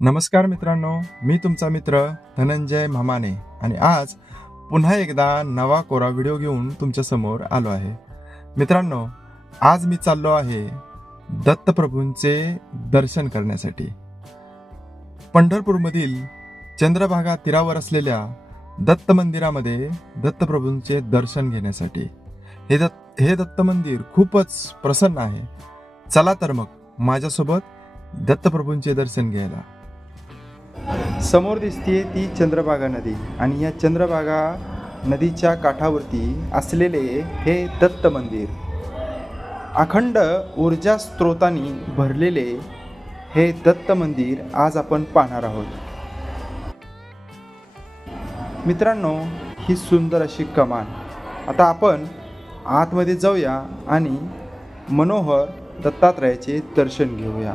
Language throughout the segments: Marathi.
नमस्कार मित्रांनो मी तुमचा मित्र धनंजय म्हामाने आणि आज पुन्हा एकदा नवा कोरा व्हिडिओ घेऊन तुमच्यासमोर आलो आहे. मित्रांनो आज मी चाललो आहे दत्तप्रभूंचे दर्शन करण्यासाठी. पंढरपूरमधील चंद्रभागा तीरावर असलेल्या दत्त मंदिरामध्ये दत्तप्रभूंचे दर्शन घेण्यासाठी. हे दत्त हे दत्त मंदिर खूपच प्रसन्न आहे. चला तर मग माझ्यासोबत दत्तप्रभूंचे दर्शन घ्यायला. समोर दिसते ती चंद्रभागा नदी. आणि या चंद्रभागा नदीच्या काठावरती असलेले हे दत्त मंदिर. अखंड ऊर्जा स्त्रोतांनी भरलेले हे दत्त मंदिर आज आपण पाहणार आहोत. मित्रांनो ही सुंदर अशी कमान. आता आपण आतमध्ये जाऊया आणि मनोहर दत्तात्रयाचे दर्शन घेऊया.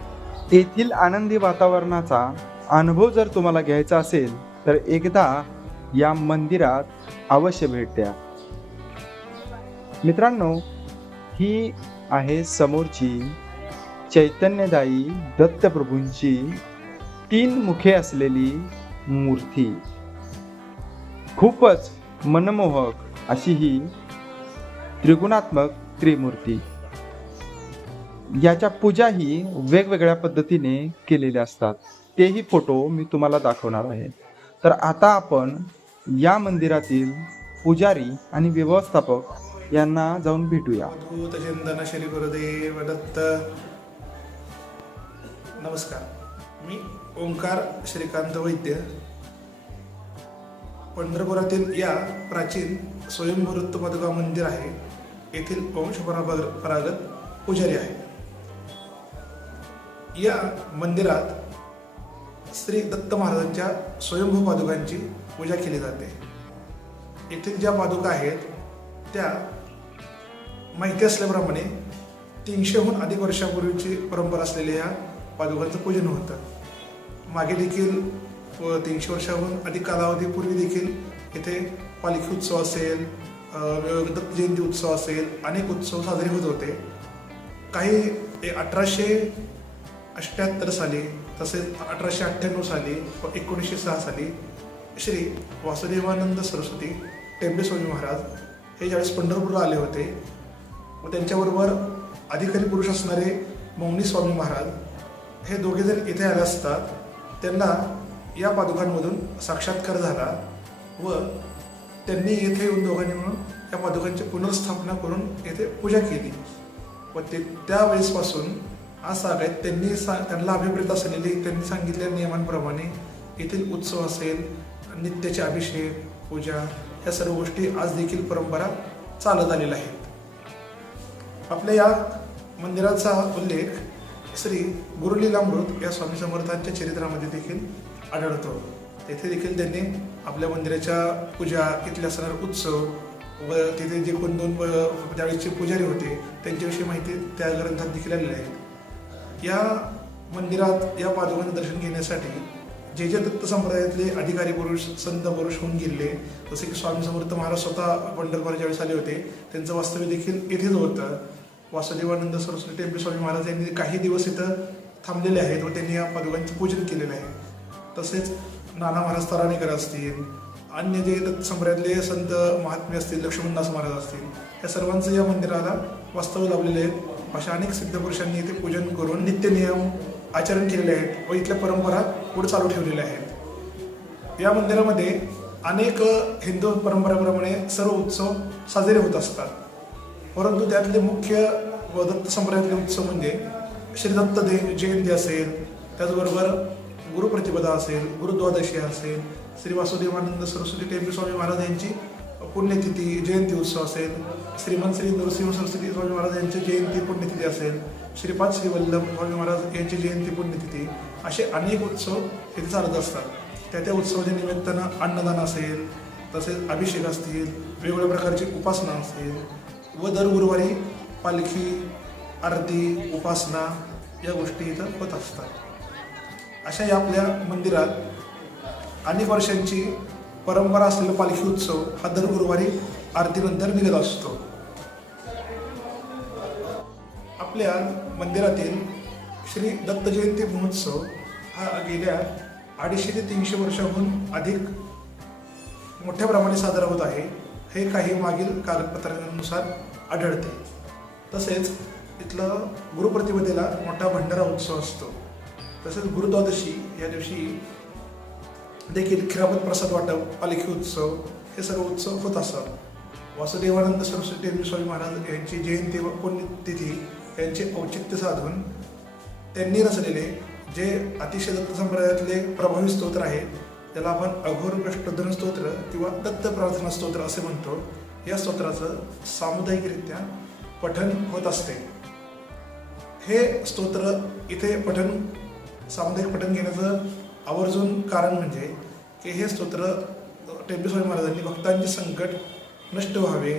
येथील आनंदी वातावरणाचा अनुभव जर तुम्हाला घ्यायचा असेल तर एकदा या मंदिरात अवश्य भेट द्या. मित्रांनो ही आहे समोरची चैतन्यदायी दत्तप्रभूंची तीन मुखे असलेली मूर्ती. खूपच मनमोहक अशी ही त्रिगुणात्मक त्रिमूर्ती. याच्या पूजाही वेगवेगळ्या पद्धतीने केलेल्या असतात. तेही फोटो मी तुम्हाला दाखवणार आहे. तर आता आपण या मंदिरातील पुजारी आणि व्यवस्थापक यांना जाऊन भेटूया. श्री गुरुदेव दत्त नमस्कार. मी ओंकार श्रीकांत वैद्य. पंढरपुरातील या प्राचीन स्वयंवृत्त पदगा मंदिर आहे. येथील वंश परागत पुजारी आहे. या मंदिरात श्री दत्त महाराजांच्या स्वयंभू पादुकांची पूजा केली जाते. येथील ज्या पादुका आहेत त्या माहिती असल्याप्रमाणे तीनशेहून अधिक वर्षापूर्वीची परंपरा असलेल्या या पादुकांचं पूजन होतं. मागे देखील व तीनशे वर्षाहून अधिक कालावधीपूर्वी देखील इथे पालखी उत्सव असेल दत्त जयंती उत्सव असेल अनेक उत्सव साजरे होत होते. काही अठराशे अठ्ठ्याहत्तर साली तसेच अठराशे अठ्ठ्याण्णव साली व एकोणीसशे सहा साली श्री वासुदेवानंद सरस्वती टेंबे स्वामी महाराज हे ज्यावेळेस पंढरपूरला आले होते व त्यांच्याबरोबर अधिकारी पुरुष असणारे मौनी स्वामी महाराज हे दोघे जण इथे आले असतात त्यांना या पादुकांमधून साक्षात्कार झाला व त्यांनी येथे येऊन दोघांनी म्हणून या पादुकांची पुनर्स्थापना करून येथे पूजा केली. व ते त्यावेळेसपासून आज काय त्यांनी सा त्यांना अभिप्रेत असलेली त्यांनी सांगितलेल्या नियमांप्रमाणे येथील उत्सव असेल नित्याचे अभिषेक पूजा या सर्व गोष्टी आज देखील परंपरा चालत आलेल्या आहेत. आपल्या या मंदिराचा उल्लेख श्री गुरुलीलामृत या स्वामी समर्थांच्या चरित्रामध्ये देखील आढळतो. तेथे देखील त्यांनी आपल्या मंदिराच्या पूजा इथले असणारे उत्सव व तिथे जे कोण दोन त्यावेळेसचे पुजारी होते त्यांच्याविषयी माहिती त्या ग्रंथात देखील आलेली आहे. या मंदिरात या पादुकांचं दर्शन घेण्यासाठी जे जे दत्त संप्रदायातले अधिकारी पुरुष संत पुरुष होऊन गेले जसे की स्वामी समर्थ महाराज स्वतः पंढरपूर ज्यावेळेस आले होते त्यांचं वास्तव्य देखील येथेच होतं. वासुदेवानंद सरस्वती टेंबे स्वामी महाराज यांनी काही दिवस इथं थांबलेले आहेत व त्यांनी या पादुकांचे पूजन केलेले आहे. तसेच नाना महाराज तराणेकर असतील अन्य जे दत्त संप्रदायातले संत महात्मे असतील लक्ष्मणदास महाराज असतील या सर्वांचं या मंदिराला वास्तव्य लाभलेले आहेत अशा अनेक सिद्धपुरुषांनी इथे पूजन करून नित्य नियम आचरण केलेले आहेत व इथल्या परंपरा पुढे चालू ठेवलेल्या आहेत. या मंदिरामध्ये अनेक हिंदू परंपरेप्रमाणे सर्व उत्सव साजरे होत असतात. परंतु त्यातले मुख्य व दत्त संप्रदायातले उत्सव म्हणजे श्री दत्त दे जयंती असेल त्याचबरोबर गुरुप्रतिपदा असेल गुरुद्वादशी असेल श्री वासुदेवानंद सरस्वती टेंबे स्वामी महाराज यांची पुण्यतिथी जयंती उत्सव असेल श्रीमंत श्री नरसिंह सरस्वती स्वामी महाराज यांची जयंती पुण्यतिथी असेल श्रीपाद श्री वल्लभ स्वामी महाराज यांची जयंती पुण्यतिथी असे अनेक उत्सव इथे चालत असतात. त्या त्या उत्सवाच्या निमित्तानं अन्नदान असेल तसेच अभिषेक असतील वेगवेगळ्या प्रकारची उपासना असेल व दर गुरुवारी पालखी आरती उपासना या गोष्टी इथं होत असतात. अशा या आपल्या मंदिरात अनेक वर्षांची परंपरा असलेला पालखी उत्सव हा दर गुरुवारी आरतीनंतर निघत असतो. आपल्या मंदिरातील श्री दत्त जयंती महोत्सव हा गेल्या अडीचशे ते तीनशे वर्षाहून अधिक मोठ्या प्रमाणे साजरा होत आहे. हे काही मागील कागदपत्रांनुसार आढळते. तसेच इथलं गुरुप्रतिपदेला मोठा भंडारा उत्सव असतो. तसेच गुरुद्वादशी या दिवशी देखील खिरापत प्रसाद वाटप पालखी उत्सव हे सर्व उत्सव होत असतात वासुदेवानंद सरस्वती स्वामी महाराज यांची जयंती व पुण्यतिथी यांचे औचित्य साधून त्यांनी रचलेले जे अतिशय दत्त संप्रदायातले प्रभावी स्तोत्र आहे त्याला आपण अघोर कृष्णधन स्तोत्र किंवा दत्त प्रार्थना स्तोत्र असे म्हणतो. या स्तोत्राचं सामुदायिकरित्या पठन होत असते. हे स्तोत्र इथे पठन सामुदायिक पठन घेण्याचं आवर्जून कारण म्हणजे की हे स्तोत्र टेंबेस्वामी महाराजांनी भक्तांचे संकट नष्ट व्हावे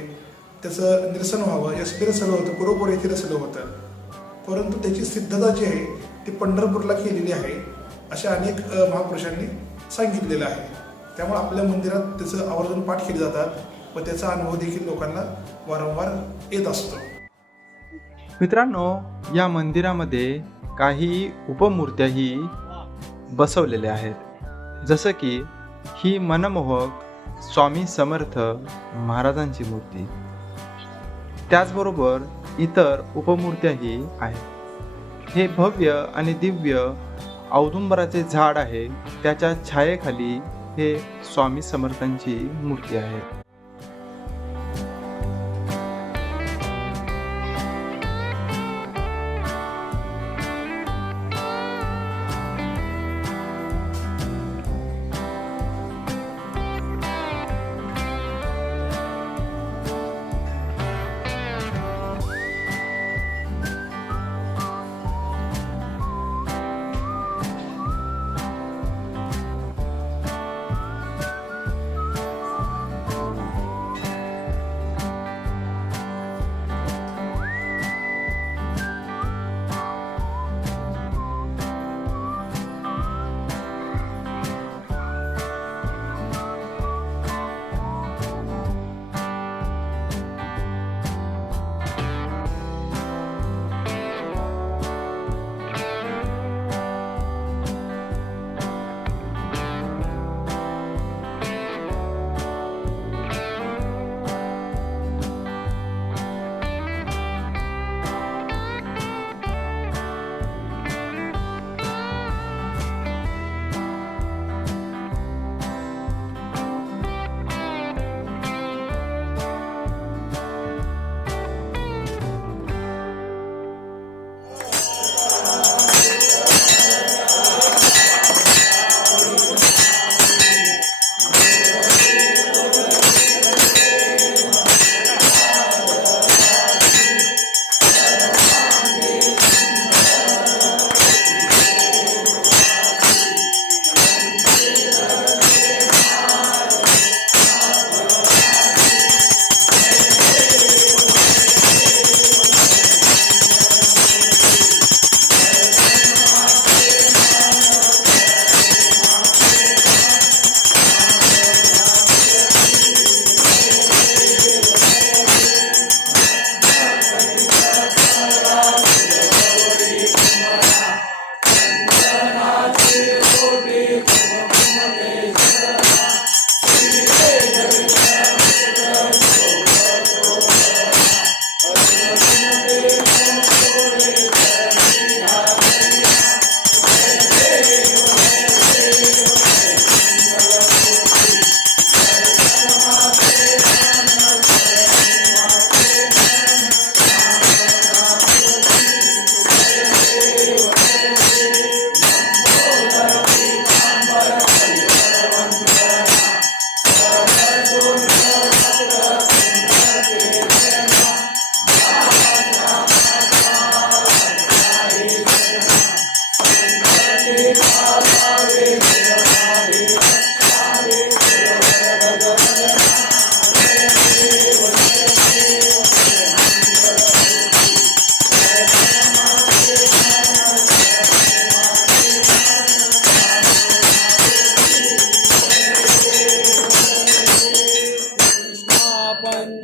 त्याचं निरसन व्हावं यासाठी रचलं होतं बरोबर येथे रसलं होतं. परंतु त्याची सिद्धता जी आहे ती पंढरपूरला केलेली आहे अशा अनेक महापुरुषांनी सांगितलेलं आहे. त्यामुळे आपल्या मंदिरात त्याचं आवर्जून पाठ केले जातात व त्याचा अनुभव देखील लोकांना वारंवार येत असतो. मित्रांनो या मंदिरामध्ये काही उपमूर्त्याही बसवलेल्या आहेत. जसं की ही मनमोहक स्वामी समर्थ महाराजांची मूर्ती. त्याचबरोबर इतर उपमूर्त्याही आहेत. हे भव्य आणि दिव्य औदुंबराचे झाड आहे. त्याच्या छायेखाली हे स्वामी समर्थांची मूर्ती आहे. 关